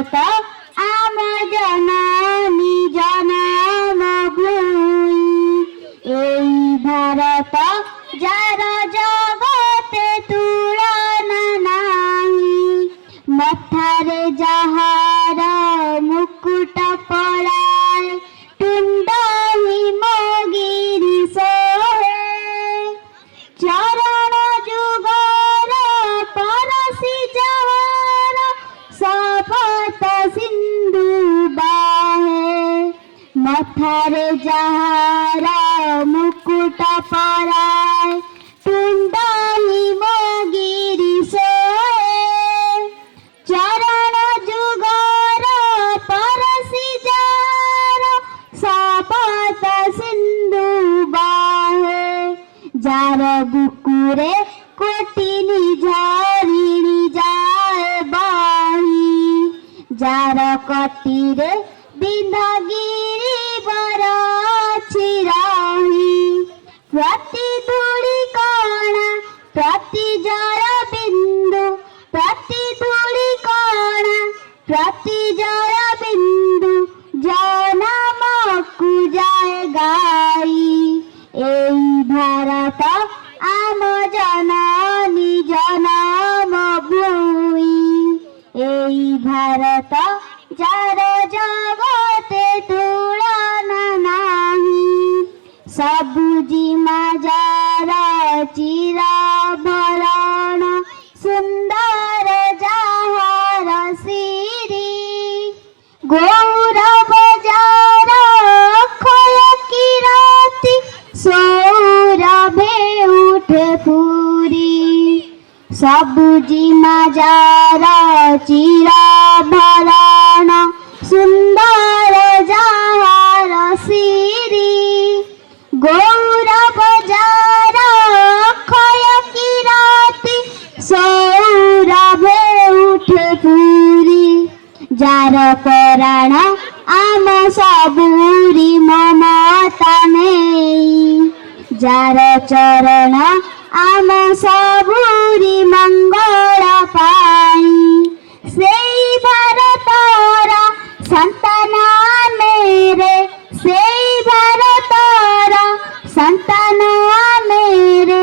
भारत आम जननी जन्मभूमि এই भारत जार जगते तुलना नाही मथारे जाहार मुकुट पराय तुंड हिमगिरी सोहे चरण जुगर परसी जहार सपत सिंधु बाहे मथारे जाहार मुकुट पराय तुंड हिमगिरी सोहे चरण जुगर परसी जार सपत सिंधु बाहे जार बुकुरे कोटिनी झरिणी जाए बही जार कटिरे बिंधगिरी बर छिराही प्रति धूली कणा प्रति जल बिंदु प्रति धूली कणा प्रति जल बिंदु जनमकु जाए गाई এই भारत आम जननी जन्मभूमि এই भारत जार जगते तुलना नाही सबुजिमा जार चिराभरण सुंदर जाहार सिरी गौरव जार अक्षय किरति सौरभे उठे पूरी सबुजिमा जार चिराभरण सुंदर जाहार सिरी गौरव जार अक्षय किरति सौरभे उठे पूरी जार पराण आम सबुरी ममता नेई जार चरण आम सबुरी मंगल पाई सेई भारतर संतान मेरे सेई भारतर संतान मेरे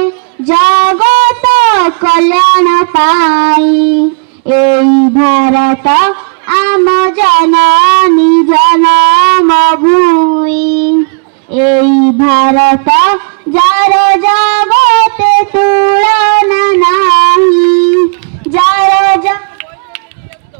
जगत कल्याण पाई এই भारत आम जननी जन्मभूमि এই भारत जार जग